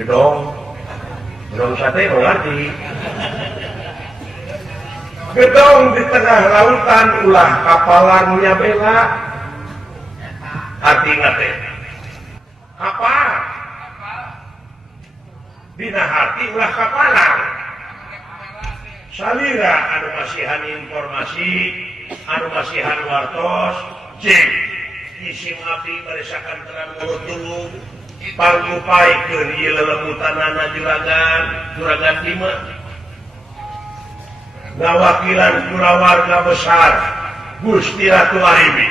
gedong sate mengerti gedong di tengah lautan ulah kapalannya bela artinya teh apa dina hati ulah kapalan salira anu masihan informasi anu masihan wartos jeung isim abdi meresakan terang mulut dulu panggupaikeun ieu lelemutanana juragan 5 ngawakilan kulawarga besar Gusti Ratu Aribi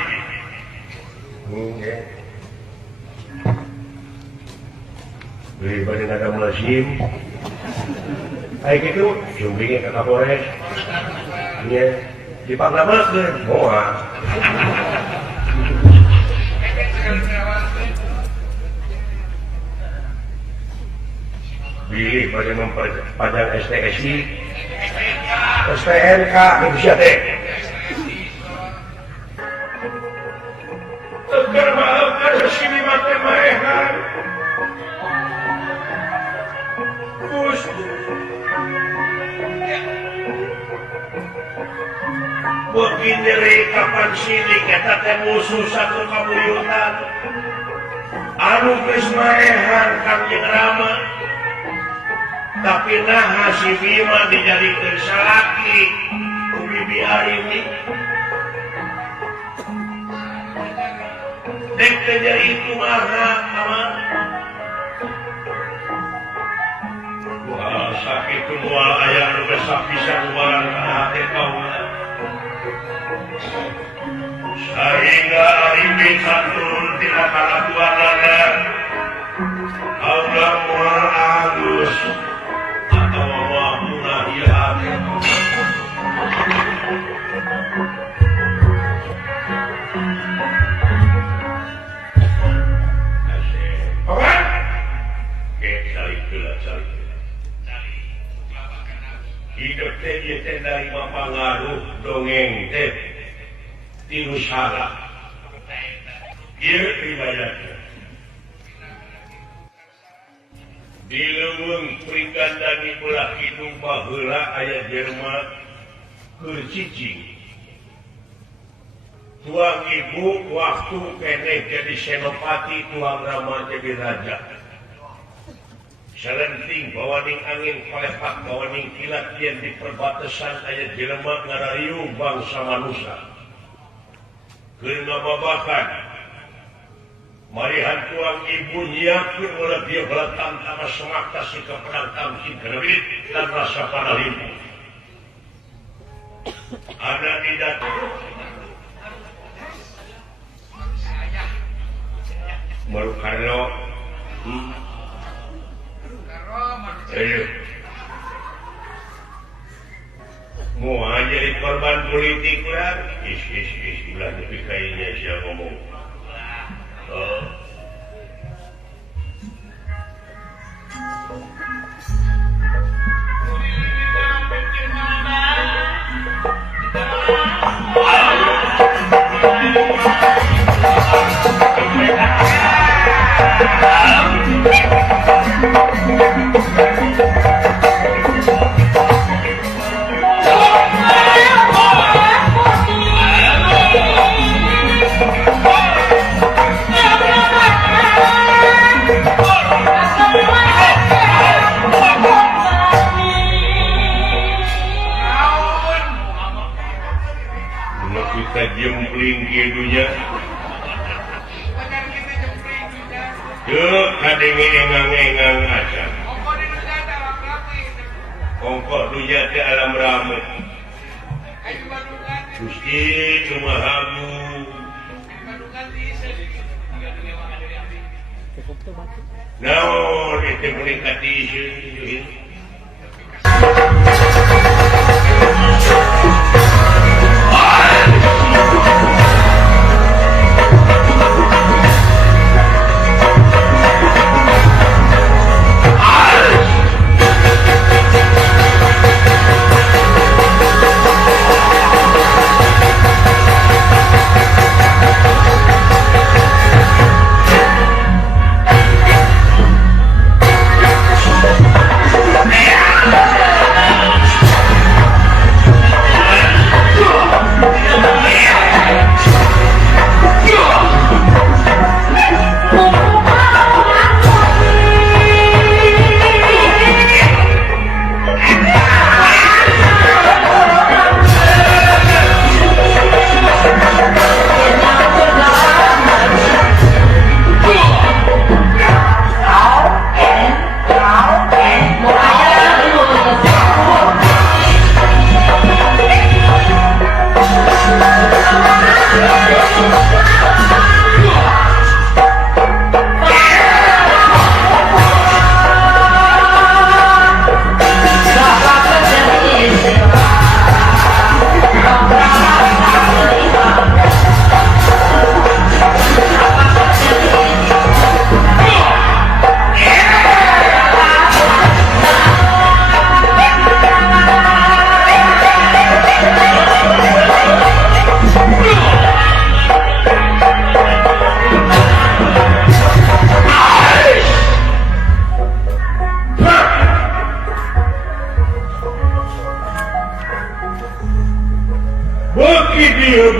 daripada ada musim kayak gitu jumbingnya ke Kapolres ya dipanggamakeun moal pilih pada memperpanjang STSI STNK Indonesia teh tegar maafkan sini mati maehan Gus begini kapan sini kita teh musuh satu kabuyutan anu geus maehan Kang Jeung Rama tapi nah si Bima dijadikan salaki ku Bibi Arimi dek teja itu maha aman wah sakit mual ayah nu besapisan waran ka hate kaula sehingga Arimi saturun tina kalakuanana Allah mual halus hidup teh dari pengaruh dongeng teh tilu salah ieu riwayatna dileuweung peringkan dan dibelah hidung baheula aya jelema keur cicing tuang ibu waktu keneh jadi senopati tuang Rama jadi raja salenting bawaning angin palepak bawaning kilat yen di perbatasan aya jelema ngarayu bangsa manusia keur ngababakan marihan tuang ibu nyiapkeun ulah dia belatang tanah semak tasih ke perang tamkin kerebit dan rasa panalimpu ada di datu Marukaro ayo mau jadi korban politik lah ulah tapi kayaknya siapa ngomong kita jempling kieunya tuh kadenge engang-engang aja ongkok dunya di alam rame Gusti Kumahamu naon itu meningkat isu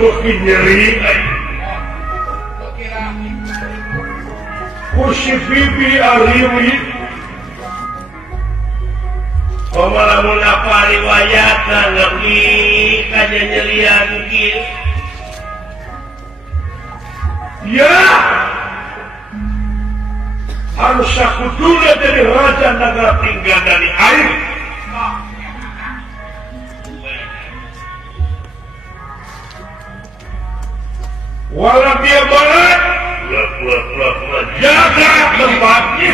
makin nyeri kursi bibi ariwi pemalamun apa riwayat lebih kaja nyerian gitu ya harus aku dulu dari raja negara tinggal dari air walau dia banget jaga tempatnya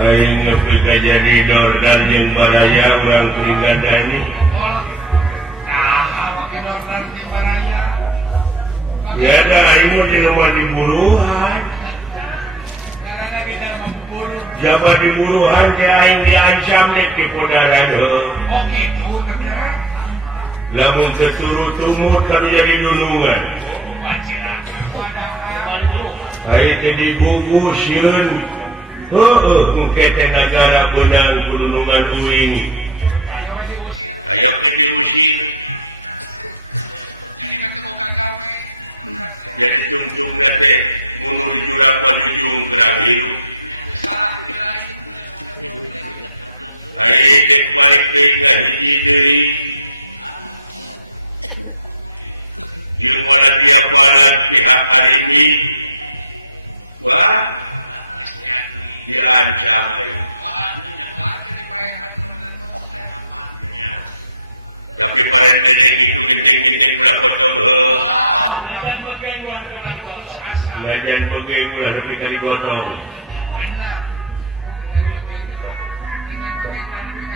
aing nepi ka jadi dordal jeung baraya urang Pringgadani. Ya da aing mah jelema diburuhan. Jaba diburuhan teh aing diancam nek di podaran heuh. Oh kitu kerja. Lamun teu turut tumut kan jadi dunungan. Aing teh digugusieun. Mungkin negara benang gunungan uing ayo ke diusir jadi cung-cung nate munur jurang wajujung gerang hirup ayo dek balik deui ka hiji deui jeung mana dia balat pihak Arimi wah diancam tapi pada dedek itu genteng-genteng mula pocong ngajan begini mula tapi kali gotong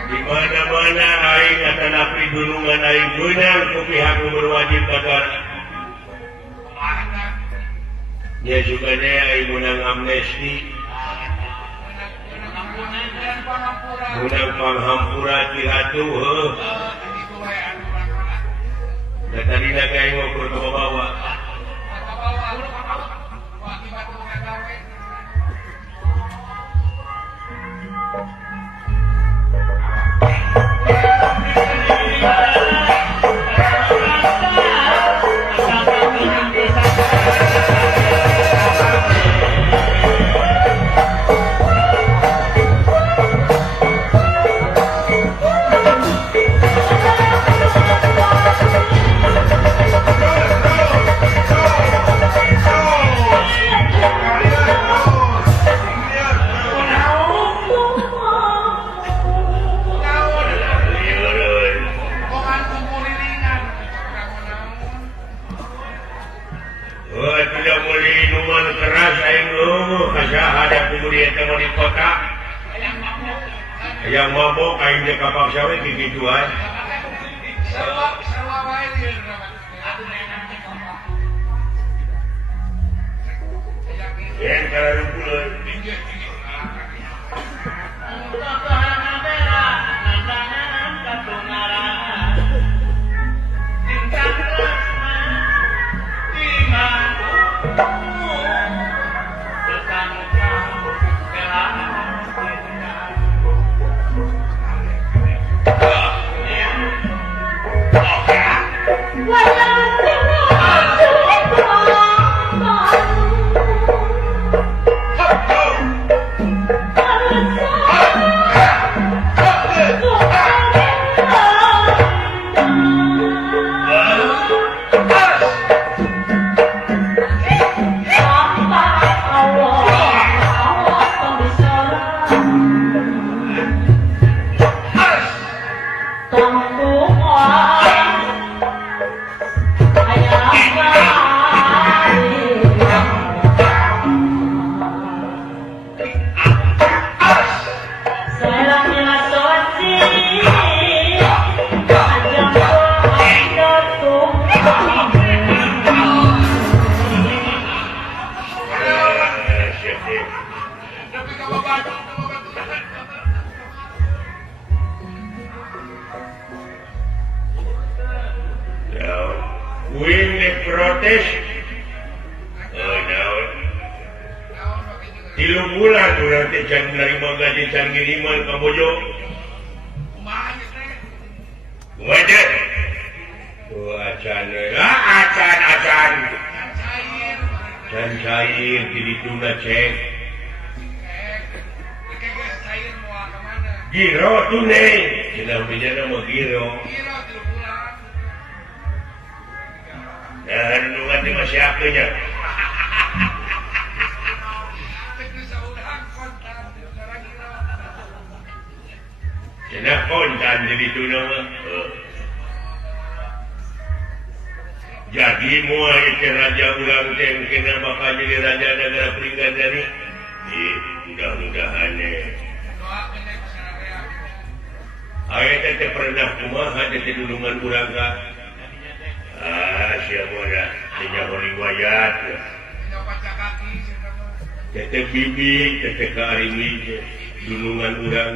di mana-mana aing akan api gunungan aing benang ke pihak berwajib agar ya juga aing menang amnesti menang panghampura tiratu tadi nak aing ngobrol ke bawah yang mabok aing dia kapal syawe gigituan yang kalau pulang protes 3 bulan nanti menerima gaji kiriman Kabojo dan cair jadi juga cek giro tunai sedang bicara mau giro dan nanti masih akhirnya sudah kontan jadi tunai jadi mulai itu raja ulang kena bakal jadi raja negara peringkat dari mudah-mudahan ayat itu pernah kumaha itu dulungan ulang siapa dah sejak riwayat teteh bibik teteh karimi dulungan ulang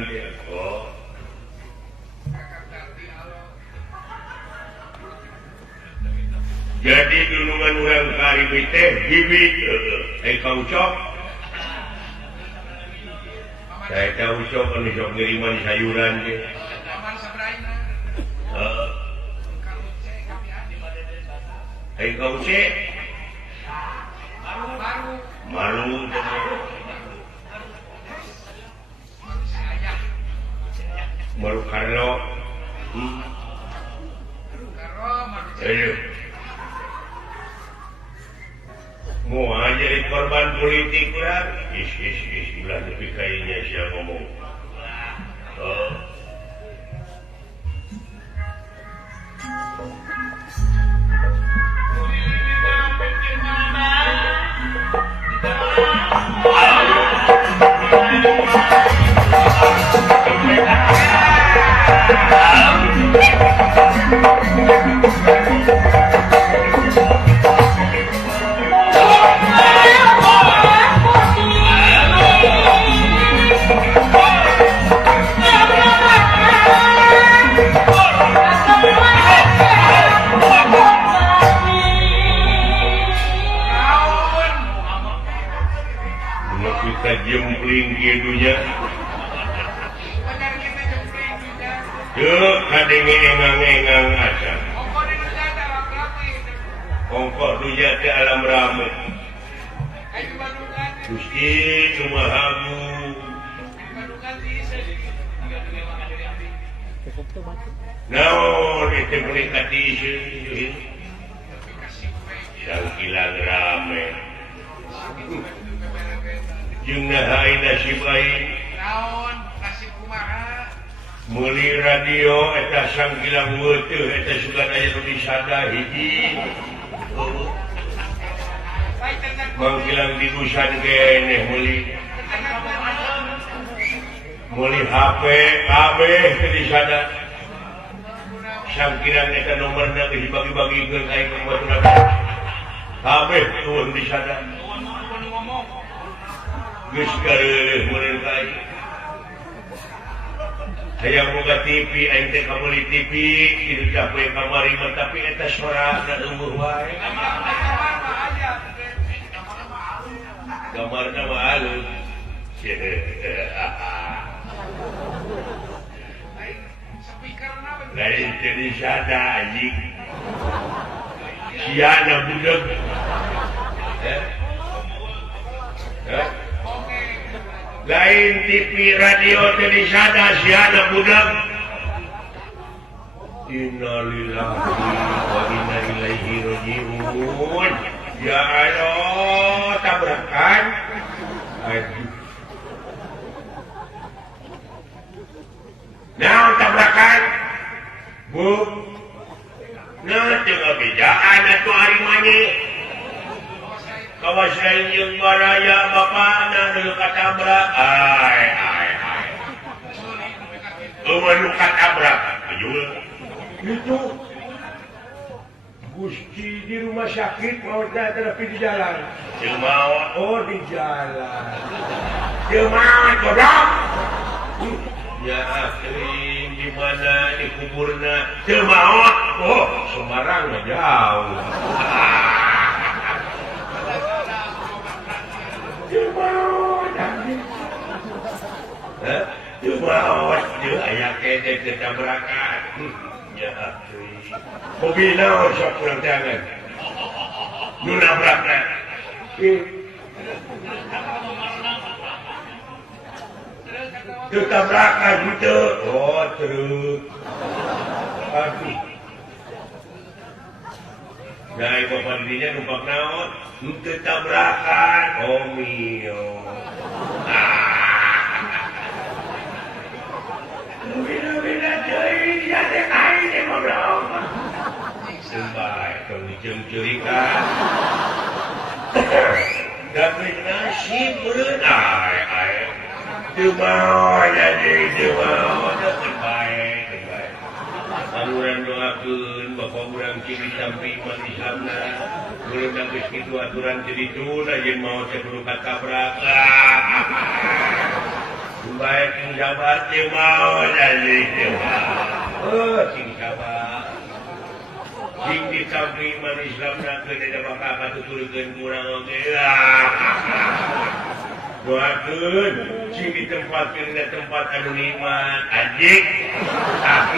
jadi dulungan orang karimi teh bibit kau cok saya tahu cok kan cok ngiriman sayuran deh kau cek malu malu karo ayo mau jadi korban politik lah ulah lebih kayaknya siapa ngomong kita jempling kidunya kadenge engang-engang aja ongkok dunya ke alam rame Gusti Numahamu naon itu berikati sangkilang rame jeung nahain nasib aing meuli radio eta sangkilang weuteuh eta sugan aya nu disada hiji mangkilang diusan keneh meuli HP kabeh teu disada sangkilang eta nomorna geus dibagi-bagikeun ka aing baturna kabeh teu disada geus gareuleuh meureun ka aing hayang boga TV aing teh kabeli TV kitu capek kamari mah tapi eta sorana eueuh wae gamarna mah halus lain teu disada anjing siana budak lain TV radio teu disada siana budak innalillahi wa inna ilaihi rajiun ya Allah tabrakan naon tabrakan bu nah jeung abejaan atuh ari manye kawasan jeung baraya bapana nu katabrak nu katabrak itu Gusti di rumah sakit mau terapi di jalan teu maot di jalan teu maot godok ya akhirin di mana di kuburna teu maot Semarang mah jauh aya berangkat mobil kurang jangan berangkat tabrakan gitu oh terus aduh nah bapak dirinya numpang naon untuk tabrakan oh mio beda-beda cuy ya deh air ngobrol sampai kalau dijeng curikan dapat nasi berenai air cuma jadi cuma dapat baik aluran doakeun bapak urang ciri sampai mati sabna urang geus kitu aturan jadi tuna yen mau sebelum tabrakan baik jabat mau jadi oh cing sabar cing di samping man Islam nak ada bakal tuturkeun kurang oge lah doakeun cing di tempat anu nikmat anjing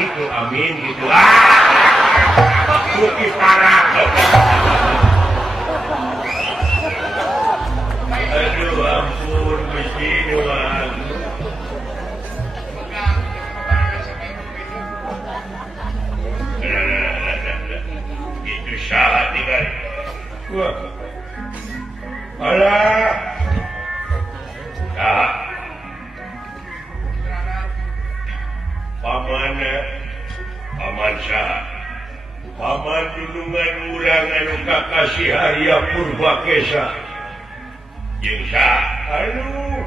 gitu amin gitu mugi parah aduh ampun Gusti doang itu salah tinggal wah alah paman sah paman junungan urang anu kakasih Arya Purbakesa jeung sah aduh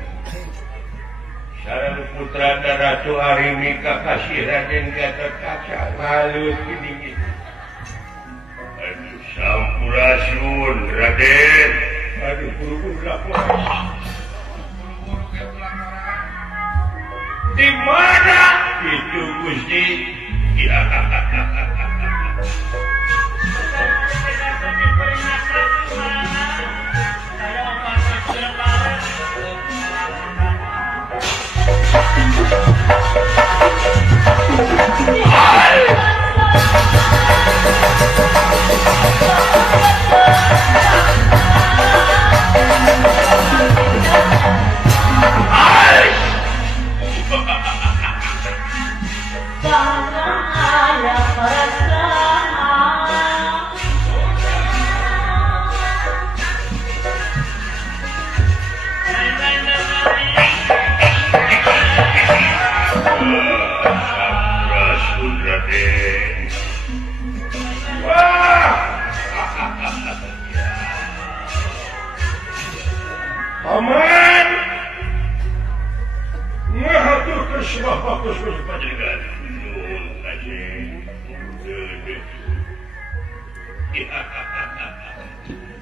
sareng putra dan Ratu Arimi kakasih Raden Gatotkaca halus gini aduh sampurasun Raden aduh buru-buru lapor di mana itu Gusti ya Aman, ngatur kesuah fokus panjenengan. Nun kajeng,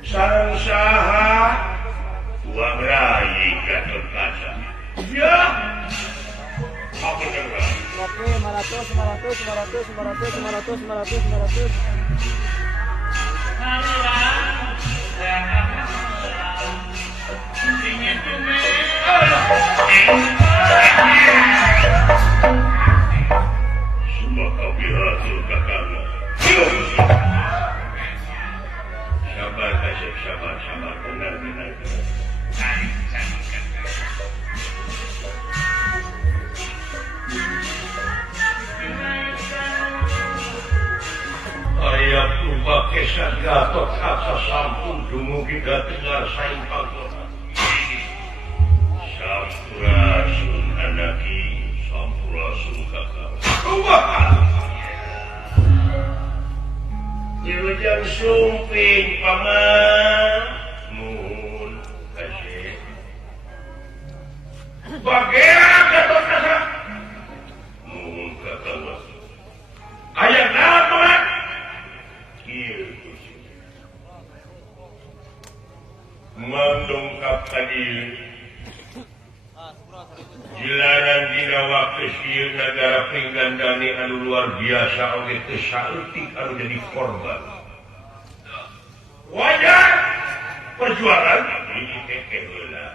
sareng saha uang rai Gatotkaca. Ya, apa dengar? 500. Semoga berhasil kakakmu. Sabar kasih, sabar, tenang. Ayah Purbakesa Gatotkaca sampun dumugi Gatengar saing pangkona. Sampurasun anaki, sampurasun kakak. Wilujeng sumping paman. Mun kasih. Bagean Gatotkaca. Mun kakak. Ayah nama. Mandongkap tadi dilarang dina waktu sieu negara pinggandani anu luar biasa oge teu saeutik anu jadi korban wajar perjuangan ini keke heula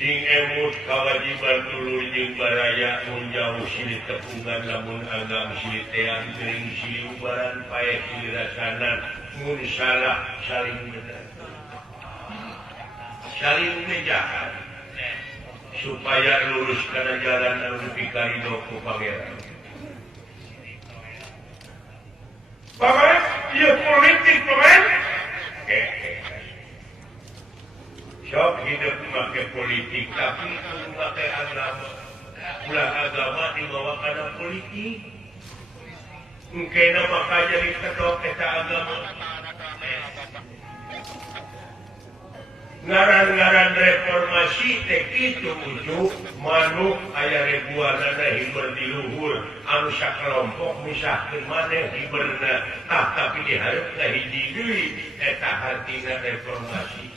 emut kawajiban dulu jeung baraya menjauh silih tepungan lamun agam silih teang geuning silih ubaran paeh silih rasanan mun salah saling benar saling menjahat supaya lurus kana jalan anu pikaridho ku pangeran. Bapak, ieu politik pemain. Sok hidup memakai politik, tapi itu memakai agama. Ulah agama dibawa karena politik. Mungkin maka jadi kedok eta agama. Ngaran-ngaran reformasi teh itu ujuk manuk aya ribuanana hiber di luhur anu sakelompok misahkeun maneh hiberna tapi dihareup hiji deui eta hartina reformasi.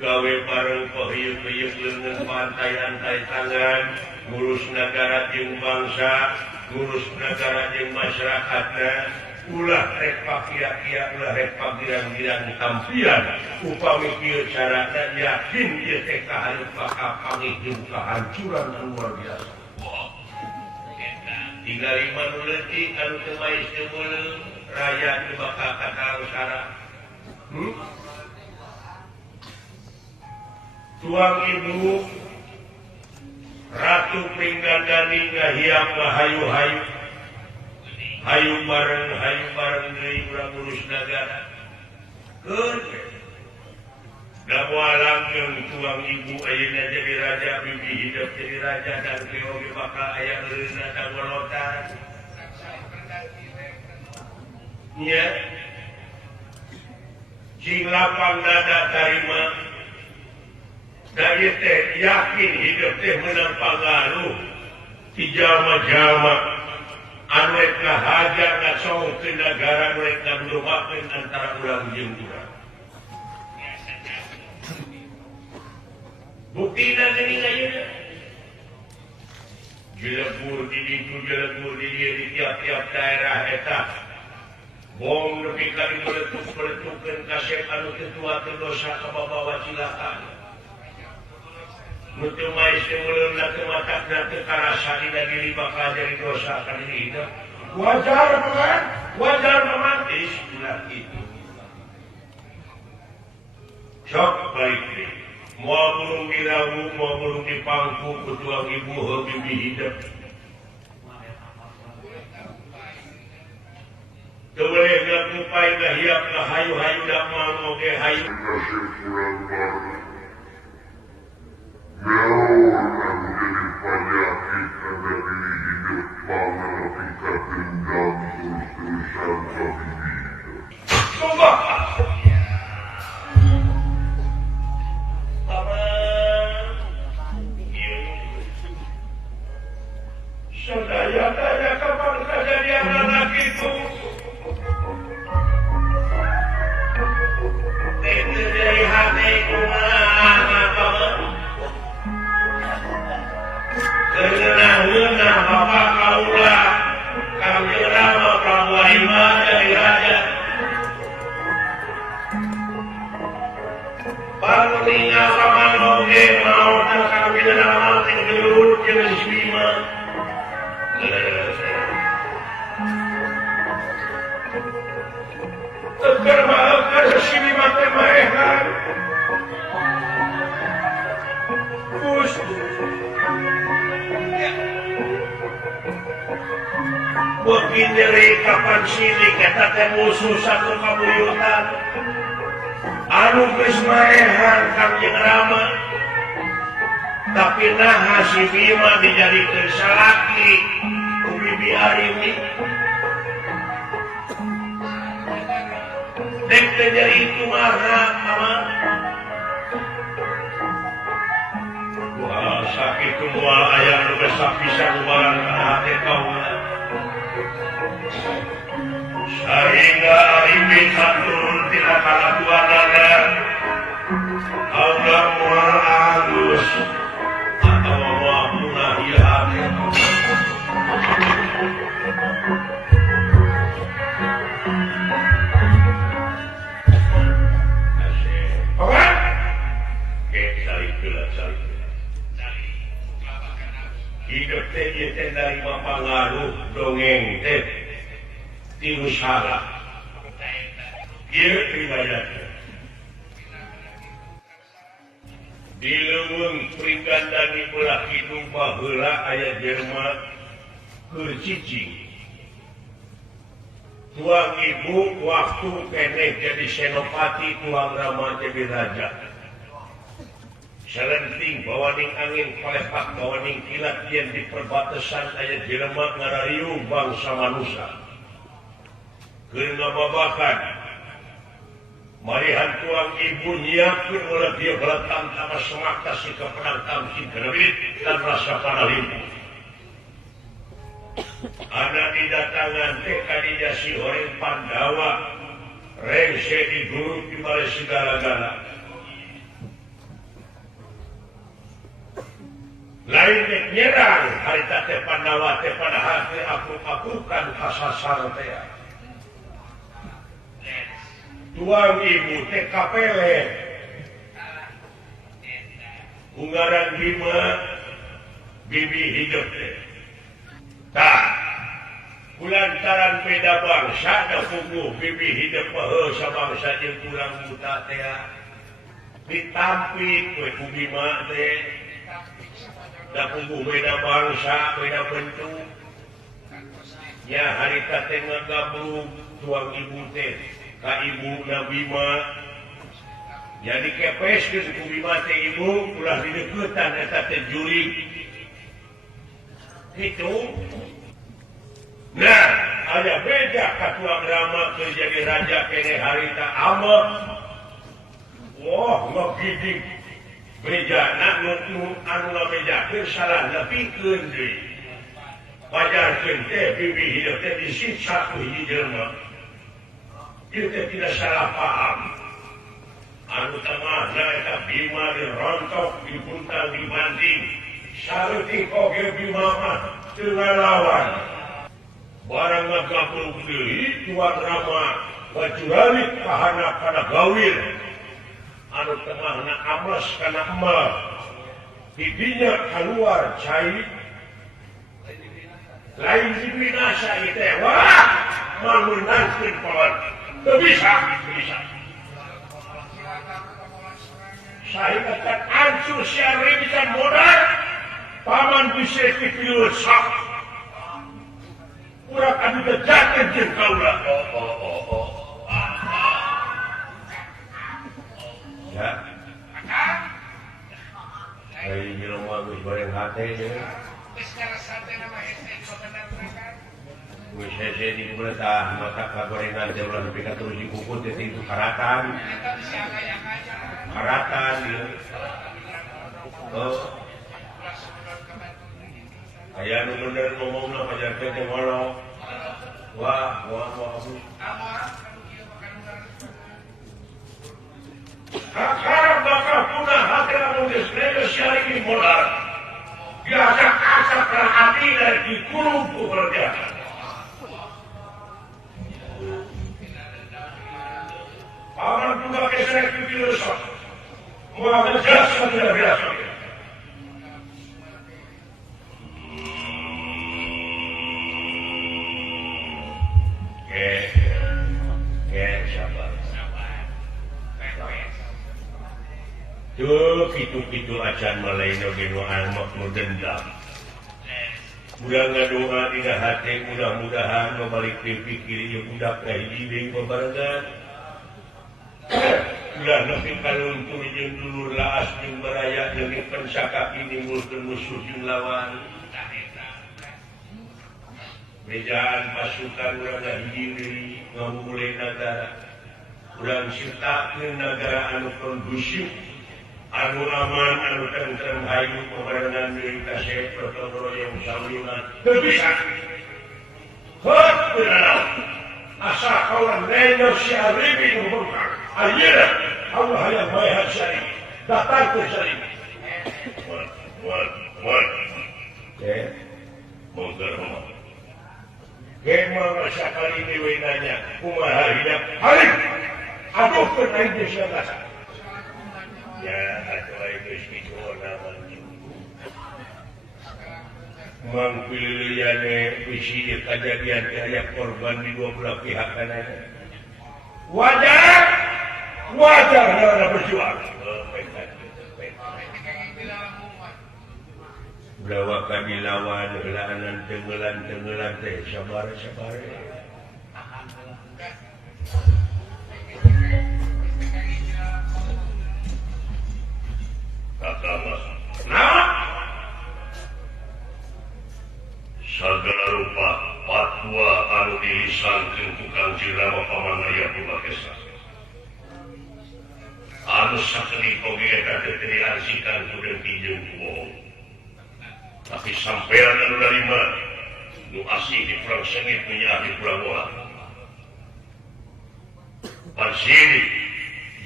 Gawe bareng pehiyeuh-pehiyeuh leungeun pantai-antai tangan ngurus negara jeung bangsa ngurus negara jeung masyarakatna ulah rek pakia-kia ulah rek pagirang-girang tampian upami kieu carana yakin ieu teh kahareup bakal panggih kahancuran anu luar biasa. Tinggal manu leutik anu teu mais teu meuleuh rakyat teu bakal katangsara. Tuang ibu Ratu Pinggandani ngahiap ngahayu-hayu hayu bareng deui urang urus nagara keur da moal langgeng tuang ibu ayeuna jadi raja bibi hidup jadi raja dan teu oge bakal aya leureunna kagolotan nya cing lapang dada tarima dari teh yakin hidup teh meunang pangaruh ti jalma-jalma anu rek ngahajar ngacongkeun nagara anu rek ngabulumakeun antara urang jeung urang. Buktina geuning ayeuna jelebur di ditu jelebur di dieu di tiap-tiap daerah eta bom nepi ka diletuk-letukkeun kasep anu teu tua teu dosa kababawa cilakan. Nutu mais meuleuhna teu matakna teu karasa dina diri bakal jadi dosa ka diri hidup. Wajar romantis ulah itu. Sok balik deui. Moal burung dirawu, moal burung dipangku ku tuang ibu heuh bibi hidup. Teu boleh ngakupai ngahiap ngahayu-hayu da moal moge hayu. Meron ang menjadi penyakit anda diri hidup pangarapika dendam terus-terusan tapi hidup. Sumpah! Sadaya-daya kapan kejadian anak itu? Itu dari hati Geunah Bapak kaula kami rama prawarima dari raja Panuninga pamanoge maotan kami dalam ting gelut jeung sima tegar maafkan simi make maehan Bagi dari kapan sini kata teh musuh satu kabuyutan anu geus maehan Kangjeng Rama tapi naha si Bima dijadikeun salaki ku Bibi Arimi dek teh jadi itu maha aman wah sakitu moal aya nu geus sapisan ubaran ka hate kaula sehingga Arimi saturun tidak kalah dua nada agar moal halus atau moal punah ieu hate Oke, hidup dari pengaruh dongeng tiru salah di leweng peringkat dan dipulah hidung bahula ayat Jerman kecicing tuang ibu waktu kenek jadi senopati tuang Rama jadi raja selenting bawaning angin palepak bawaning kilat yang di perbatasan ayat Jerman ngarayu bangsa manusia kena babakan marihan tuang ibu nyiapkan oleh dia belatang sama semata si kepenantang si kerebit dan rasa panalimpu anak didatangan TKD si orang Pandawa rengse di guru di balai segala-gala lain nyerang harita teh Pandawa teh pada hati aku-akukan kasasar teh tuang ibu teh kapele ungaran Bima bibi hidup teh tak kulantaran beda bangsa da puguh bibi hidup bahasa bangsa jeung kurang buta teh ditampik we ku Bima teh da puguh beda bangsa beda bentuk nya harita teh ngagabung tuang ibu teh ka ibu na Bima jadi kepeskeun ku Bima teh ibu ulah dideuketan eta teh jurig gitu. Nah, ada beda katuang Rama jadi raja kene harita amat. Wah, ngegidik beja anu ngabejakeun salah nepikeun deui. Pajarkeun teh bibi hidup teh disiksa ku hiji jelema. Ieu teh tidak salah paham. Anu tengahna eta Bima dirontok, dipuntang, dibanding. Saeutik oge Bima mah teu ngalawan. Barang ngagabung deui tuan Rama wajuralit kahana kana gawir. Anu tengahna amles kana emal. Didinya keluar cai. Lain dibinasa ieu teh. Wah, mangunangkeun pohon. Teu bisa. Saya kata ansur siari bisa modal. Paman bisa dipilu sak. Kurang adu dejakan jeung kaula. Ya. Ai jeung mah geus bareng hate ge. Geus karesate nama hese bener-bener. Geus hese di beuleuh mata kagorengan teh ulah nepi ka terus dikukut teh itu karatan. Eta bisa aya-aya. Karatan ieu. Oh. Aya nu bener ngomongna pajarkeun teh walau. Wah. Kakak bakal punah hati lamun geus geus syari modal. Diajak-ajak kana hati dari dikulung ku kerja. Orang juga kesek di rusak. Mau kerja sudah biasa. Itu acan malain oge nu anak nu dendam. Udah ngadoa dina hate mudah-mudahan balik pikir ieu budak ka hiji deui babarengan. Ulah nepi kaluntur jeung dulur laas jeung baraya jeung pensaka nimbulkeun musuh jeung lawan. Bejaan pasukan urang hiji deui ngamulai nagara. Urang ciptakeun nagara anu kondusif. Anu aman, anu tentrem hayu, pemerangan diri kasih, pertolongan salunan, bisa. Hot benar. Asa kawan nenek si Aribi ngomongkan, ayeuna Allah hayang bayar syari, datang ke syari. What? Motor. Kemang rasa kali dewe nanya, kumaha hidup, halik, aduh kenaik desa. Ya, kejadian kayak korban di dua belah pihak kanan. Wajar karena berjuang. Berapa kami lawan gelanan tenggelan teh sabar. Sagala rupa patwa anu dilisankeun ku Kangjeng Rama Pamanarya Purwakesa. Anu sakali oge eta teh diarsikan ku Dengki jeung ku. Tapi sampean anu narima nu asih di perang sengit punya di Purawoa. Pansini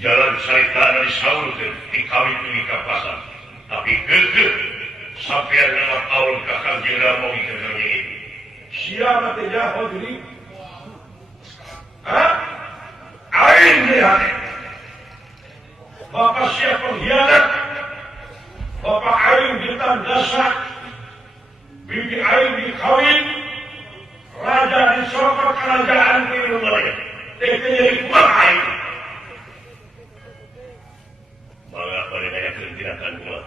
jalan saitana disaulkeun dikawin tuluy ka pasar. Tapi geugeuh sampean nama kaul ka Kangjeng Rama ikeunan ini. Siapa tidak diri? Aing lihat. Bapak siap pengkhianat. Bapak aing ditandasak. Bibi aing dikawin. Raja disokot kerajaan di rumahnya. Jadi rumah aing. Mengapa dia kayak tindakan kuat?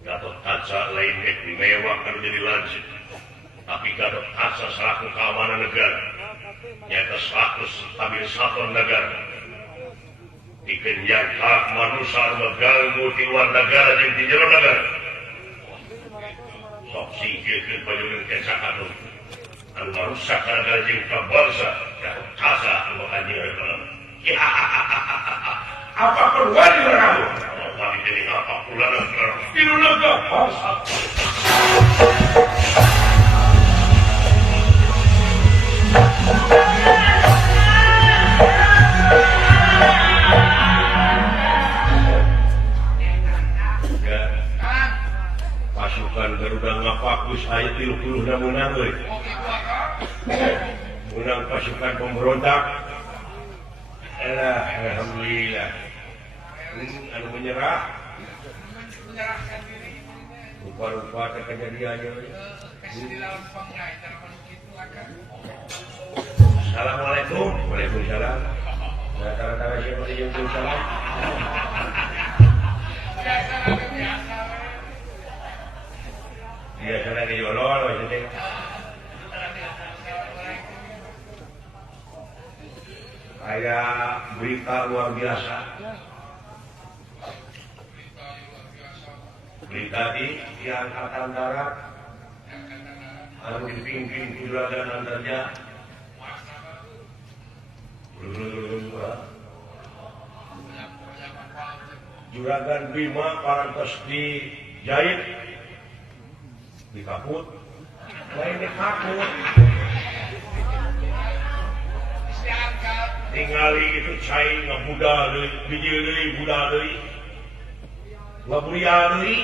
Gatot kaca lain mewah kalau jadi lancip. Tapi Gatot kaca selaku keamanan negara. Nyata selaku stabilisator negara. Dikenjang hak manusia mengganggu di luar negara dan di jero negara. Sok singkirkeun payudeuh kesa anu merusak negara jeung kabangsa. Gatot kaca anu anjeun. Apa perluan di kamu? Tapi jadi apa pulang di negara bangsa. Pasukan Garuda Ngapakus ayat 30 dan menang. Menang pasukan pemberontak. Alhamdulillah. Anu menyerah. Rupa-rupa kejadiannya. Assalamualaikum. Waalaikumsalam. Tara-tara siapa yang salam? Biasanya di Yolol jadi. Ada berita luar biasa. Berita di Angkatan Darat anu dipimpin Juragan Antarja. Juragan Bima parantos dijahit dikaput lain dikaput tinggali itu cai ngabuda deui bijil deui buda deui ngaburia deui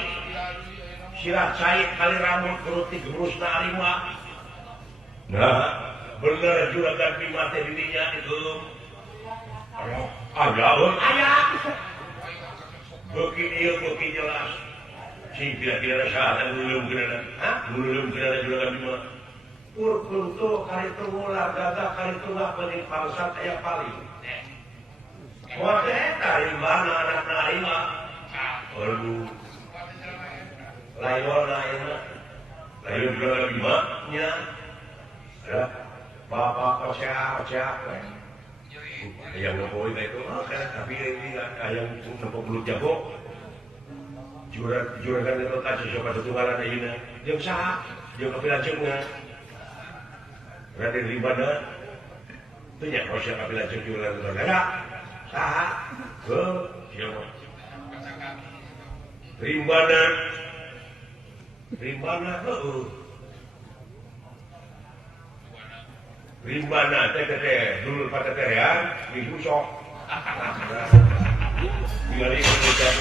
sirah cai kali rambut kerutik urusna arima. Nah bener Juragan Bima teh dirinya itu aya beuki ieu beuki jelas sing kira-kira saha nulung kena Juragan Bima kurkunto kali tunggulah gagah kali tunggulah paling pangsat aya paling moal teh tarimana anak narima aduh layon Juragan Bima nya ada bapak oceak yang ngomongin itu tapi ini yang sampai belut jago juragan itu kasih siapa setunggalan ayeuna jeung saha jeung kapilanceungna Raden Limbana teu nya osiak kapilanceung juragan negara saha siapa Limbana Limbana teh dulu pateterean di busok. Tinggal ini udah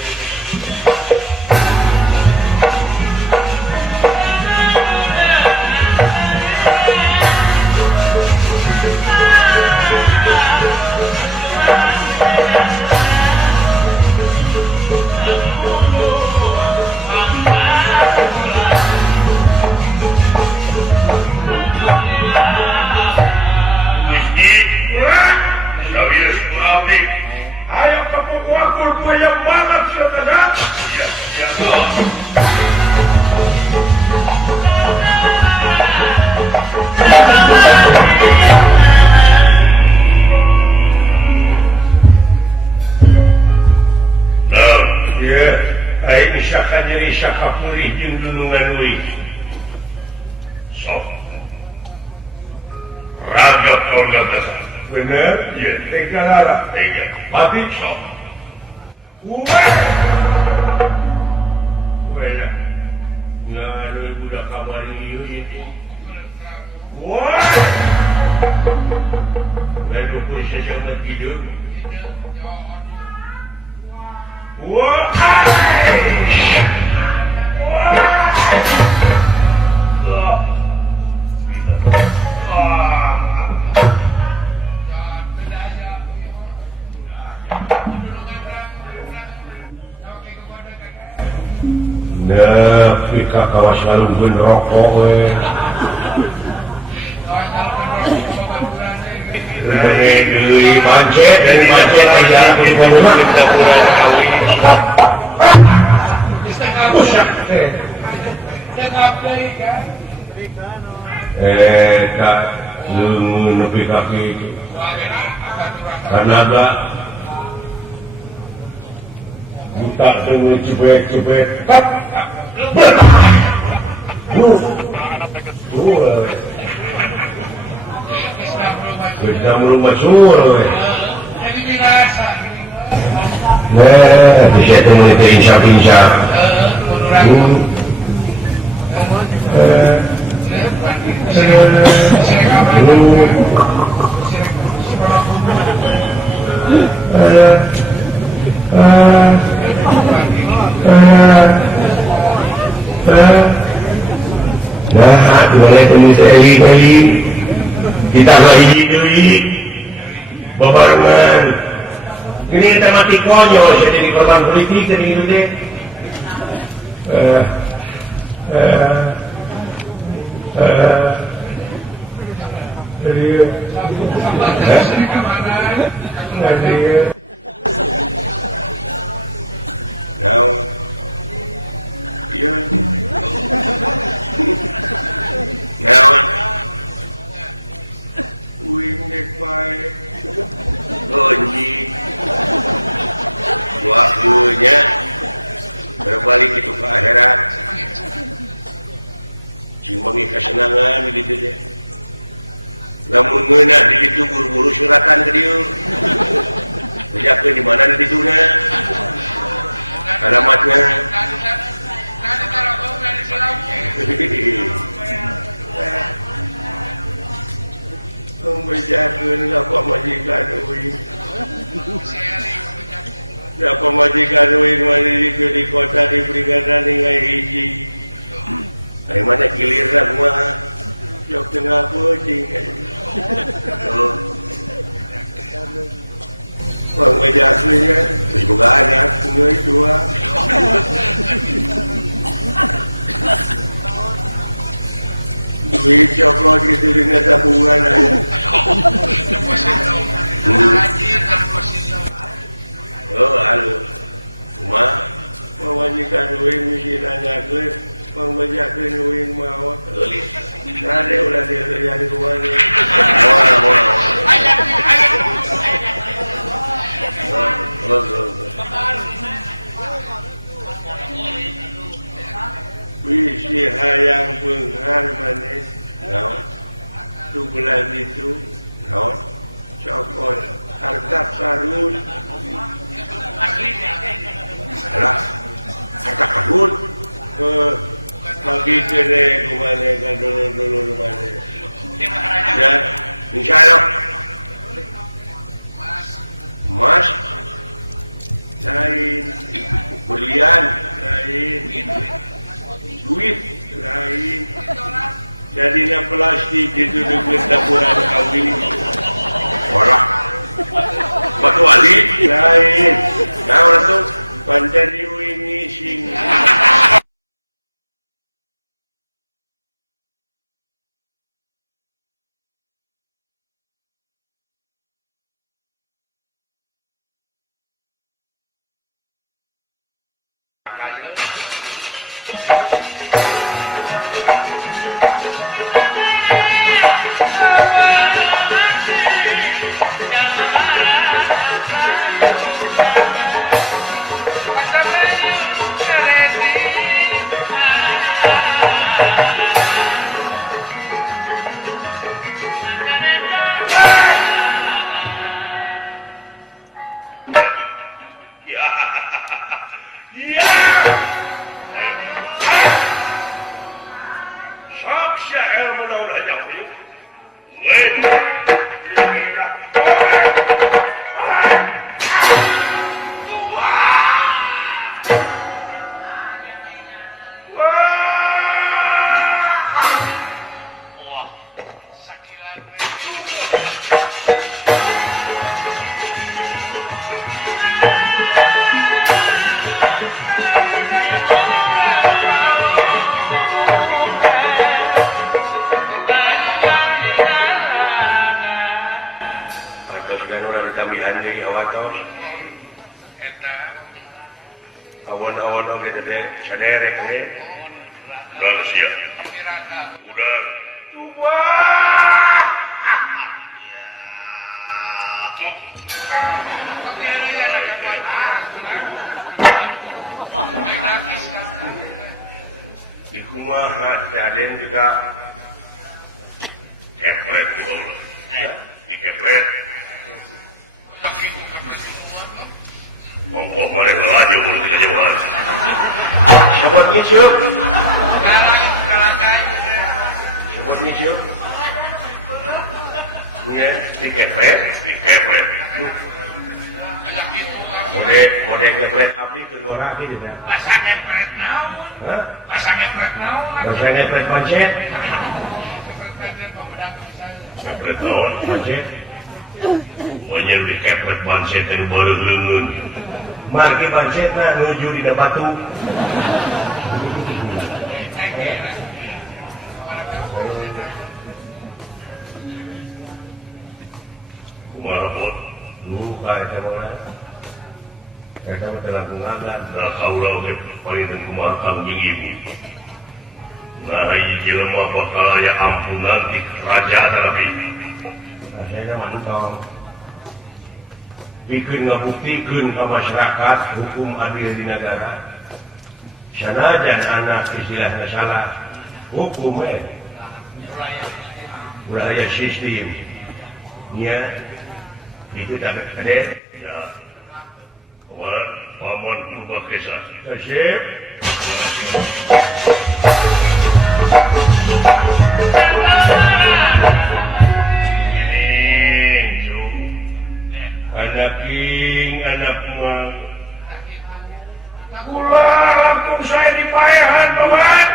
bener mati sok budak kamar ini wah hidup wah kawas ngalungkeun rokok we. Deui pancet dari pancet aya di dapur kawin. Busak teh. Tak leungeun nepi ka kitu. Kanaga buta teu cepet-cepet. Kita belum masuk. Nah, bisa tu monitor insya-insya. Nah, boleh temu kali kita lagi duit babarengan ini kita mati konyol jadi korban politik dan ini deh now yeah now uing dek bae gonji waktunya berbalik itu ke akhirat cimangi kesenangan di ditu deh lamun ngeunah di ditu buru-buru suratan ke dieu bejakeun di mana di ditu na alamatnya membejakeun apa majikan uing apa majikan uing mani di kota di peringatan ninggai hiji dari mana giliran mah jok tengah kucing bang bejakeun kan terus buka anak ngai dua duit coklat gitu dengan tabungan aja oh halo cuma majikan uing misi nanyakeun pangbajakeun uing maot ada ulah dia terjadi kemana wisi hayang beunghar manis naon tugelan itu naon cokot harta karun lah harta karun bagi kene kumane ka dulu mane ya insyaallah mas lain berlian lain duit lain jadinya plastik itu duit dapuran kawin walah batu ali lain nah waktu pancari uing ngising Awan-awan oke gede saderek ge. Udah siap. Udah. Coba. Di kumaha Aden juga kepret ya, di kepret. Monggo balik laju untuk jadi orang. Sahabat ngicuk. Sahabat ngicuk. Iya, di kepret. Mode kepret api keluar api juga. Pasang kepret naon? Hah? Pasang kepret naon? Pasang kepret pancet. Kepret naon pancet. Pokoknya di kepret pancet yang baru lengan. Marki pancetna nuju di batu. Kumaha bot? Luka eta mah. Eta mah telah kungangan. Nah kaula ge palinten kumaha kang jeung ibu. Nah ieu jelema bakal aya ampunan di kerajaan tapi. Akhirnya mantap. Bikin ngabuktikeun ka masyarakat hukum adil di negara. Sanajan anak istilahna salah, hukum budaya sistem. Nya itu tak ada. Ya. Paman purba kesah. Kasih. Anak mang. Kula langsung saya dipayahan, Paman.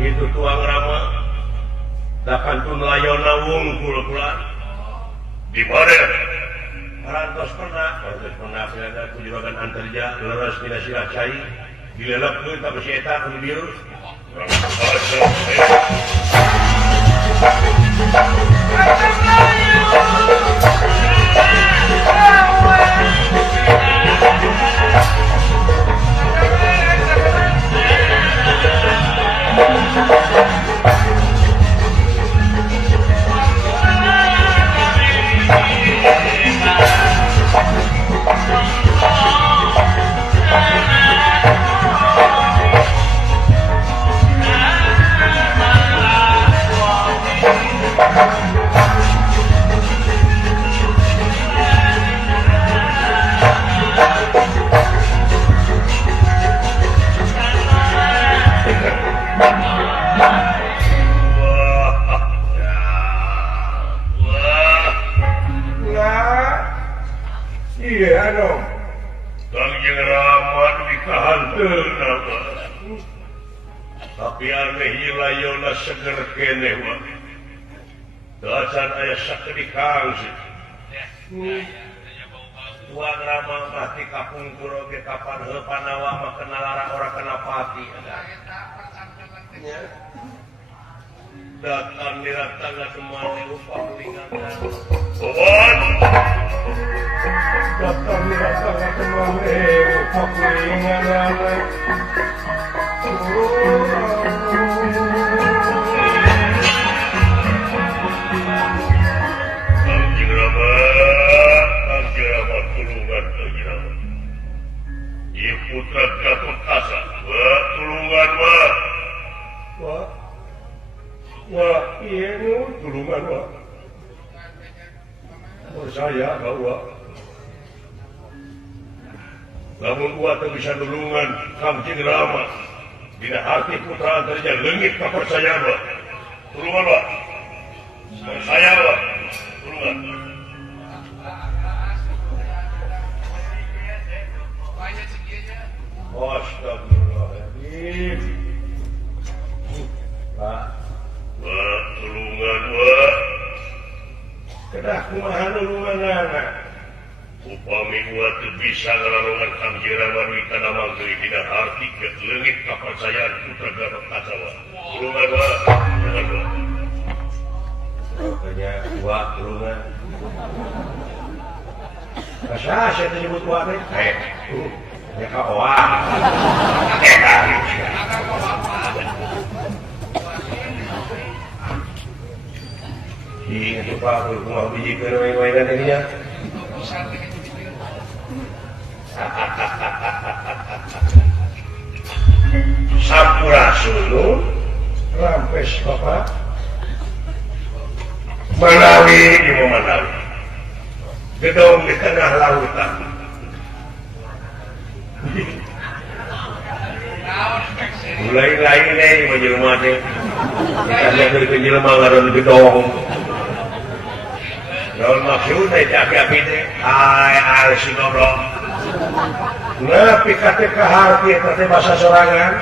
Itu tuang rama. Dakantun layona wungkul pulang. Di mana? Rantos pernah silahkan kujuragan antarja, leras tidak silah cai, dilelapkan tak bersyaitan ke virus. Seger kene wa. Dasan aya sakadikang sih. Tuan Rama mati kapungkur oge kapan heuh panawa mah kena lara ora kena pati. Datang diratangna kemana lupa kulingan. Sobat. Datang diratangna kemana lupa kulingan. Wah, iya nu tulungan wah. Saya bahwa namun gua tak bisa tulungan kamcing lama. Bila hati putra antaranya lengit kepercayaan wah. Tulungan wah. Saya wah. Tulungan. Astagfirullahaladzim. Wah, tulungan wah. Kedah kumaha tulungan anak. Upami gua teu bisa ngalalungan kamjirawan witana manggeuli dina harti ke leungit kapercayaan putra Gatot Kaca wah. Tulungan wah. Tulungan wah. Pokoknya wah tulungan. Kasaha saya menyebut wah teh? Ya ka wah. Itu Pak, mau dijikeun wae-waean teh dia. Sampurasun rampes Bapak. Manawi di Manawi. Gedong di tengah lautan. Mulai-lain nih menjelma teh. Kita berkenjelma ngaran gedong. Daun maksudnya api-api teh. Hai si goblok. Nepi kate kahati teh bahasa sorangan.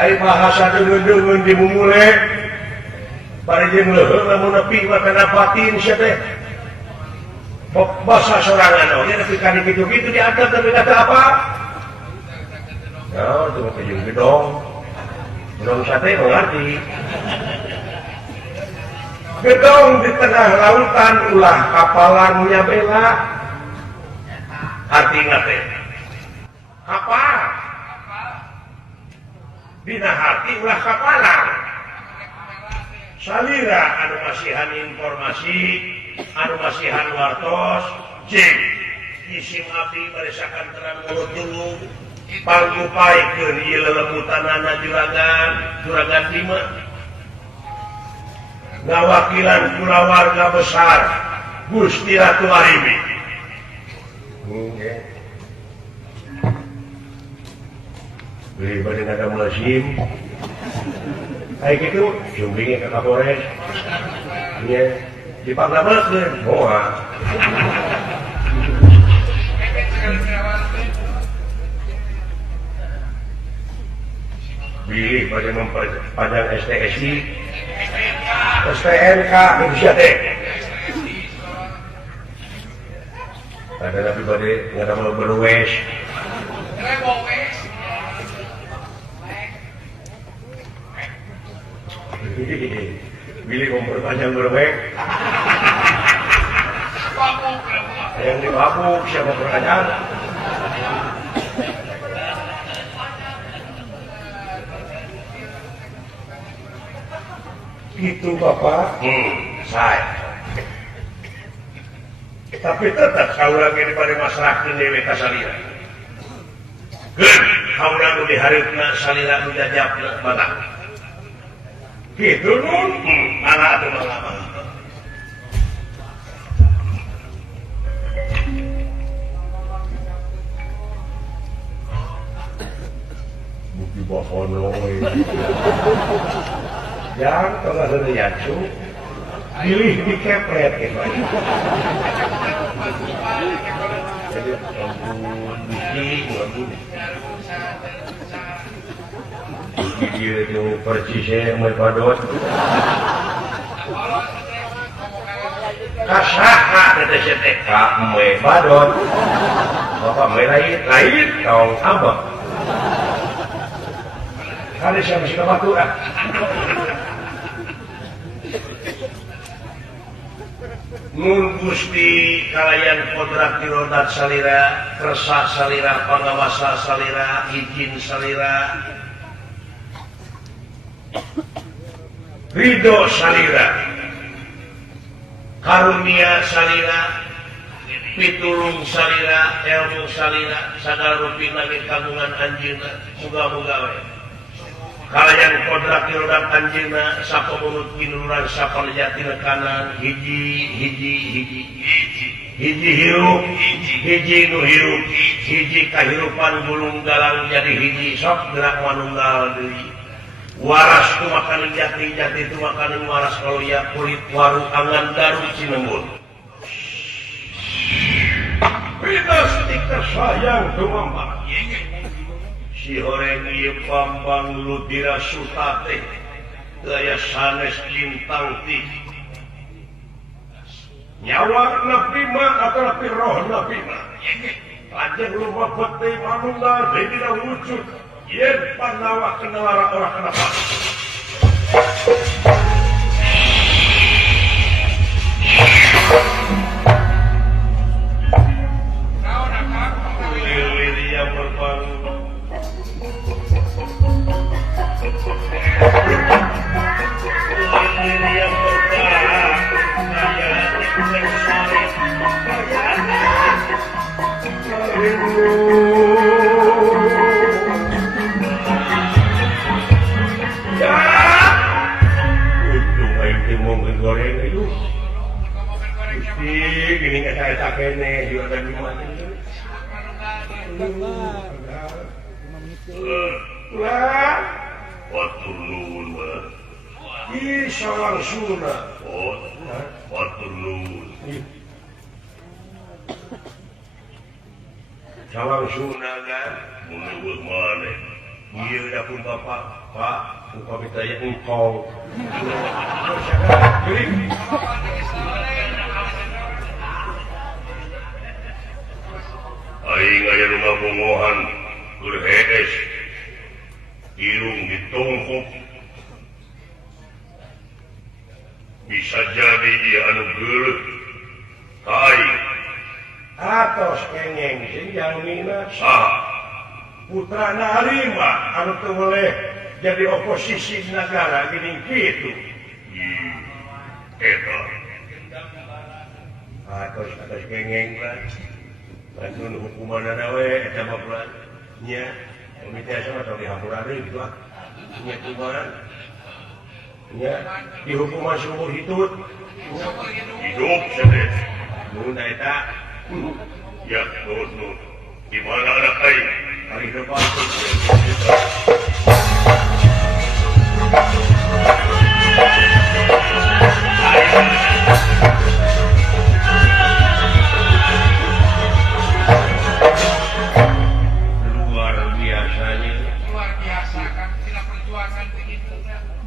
Ai bahasa deungeun-deungeun dimumule. Bari jeung leuheung lamun nepi kana batin sia teh. Bahasa sorangan oge nepi ka kitu-kitu diangkat tapi kata apa? Ya, itu mah jeung gedong. Gedong sate mengerti. Gedong di tengah lautan ulah kapalannya bela. Artinya teh kapal. Dina hati ulah kapalan. Salira anu masihan informasi, anu masihan wartos, jeung isim abdi baresakan terang mulut dulu. Panggupaikeun ieu lelemutanana juragan 5. Ngawakilan kulawarga besar Gusti Ratu Arimi. Beli bade ngada melazim. Ai kitu jumbing ka Kapolres. Nya dipanglabekeun moal. Pilih pada memperpanjang STSI, STNK, Indonesia teh. Ada tapi pada nggak ada mau berwes. Pilih memperpanjang berwes. Yang dipapuk siapa perpanjang? Itu Bapak, saya. Tapi tetap saurang ini pada masyarakat dewe kasalira. Saurang nu diharapna salira nu jajabna batang. Gitu nun, malah atuh malah. Bukti bahono. Yang kalau ada yacu, pilih dikepret gitu. Jadi bukti dia yang percisnya mepadot. Kasaha kata setek mepadot. Bapak lain kau apa? Kali saya masih kematuran. Nun Gusti kalayan kodrat tirodat salira, kersa salira, pangawasa salira, izin salira, ridho salira, karunia salira, pitulung salira, ilmu salira, sagala rupi langit kagungan anjeunna, muga-muga we. kalian kodrat roda anjeunna sapa munut kinuran sapa jatina kanan hiji hirup hiji nu hirup hiji kahirupan bulung galang jadi hiji sok gerak manunggal deui waras tu makanan jati tu makanan waras kalau ya kulit waru angan daru cinembur Pita stiker sayang tumambang si horeng ieu pambang ludira sutate gaya sanes lintang ti nyawa nabi mah atau nabi roh nabi mah aja belum wafat dari manunggal dari tidak wujud yen panawa kenalara orang kenapa lilir yang berbangun lilir yang berbangun goreng itu gini nggak saya tak kene juga ada di mana lah waktu nul di salang suna waktu nul salang suna kan menurut mana iya dah pun bapak pak upah kita yang engkau aing aya nu ngabongohan keur hees irung ditongkok bisa jadi dia anu geuleuh kai atos kengeng sing yang minat saha putra narima anu teu boleh jadi oposisi di negara gini gitu eta atos kengeng lah kan hukuman we eta mah pula nya komite sama tadi hampurari gitu ah nya kumaha nya dihukuman seumur hidup sedih mun eta ya terus di mana anak aing hari depan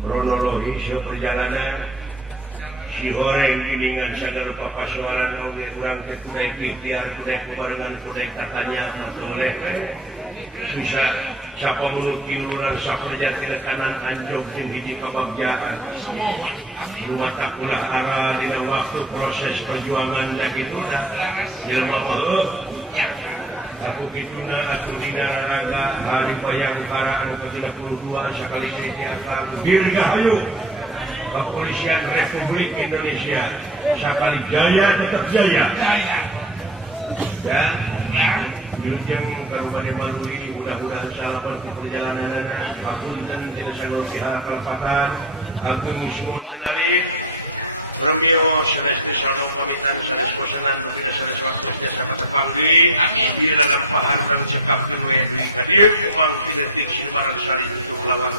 kronologi perjalanan si horeng giningan sagala papasoaran oge urang teh kudu ikhtiar kudu parengan kudu katanya oleh bisa sapa mulut kinuran saperja tina kanan anjog jeung hiji kabagjaan rumata ulah ara dina waktu proses perjuangan da kitu da jelema mah aku kituna atuh dina raraga hari payang ukara anu ke-32 sakali teh akan dirgahayu Kepolisian Republik Indonesia sakali jaya tetap jaya ya Dirjen Kabupaten Maluri mudah-mudahan salapan perjalanan apunten tidak salah pihak kelpatan agung musuh kenalin Romeo sanes desano pamitan sanes kosanan berbeda sanes waktu sama terpanggil di dalam paham dan cekap kenwe dwi kadir emang kinetik sinebaran sari untuk lawan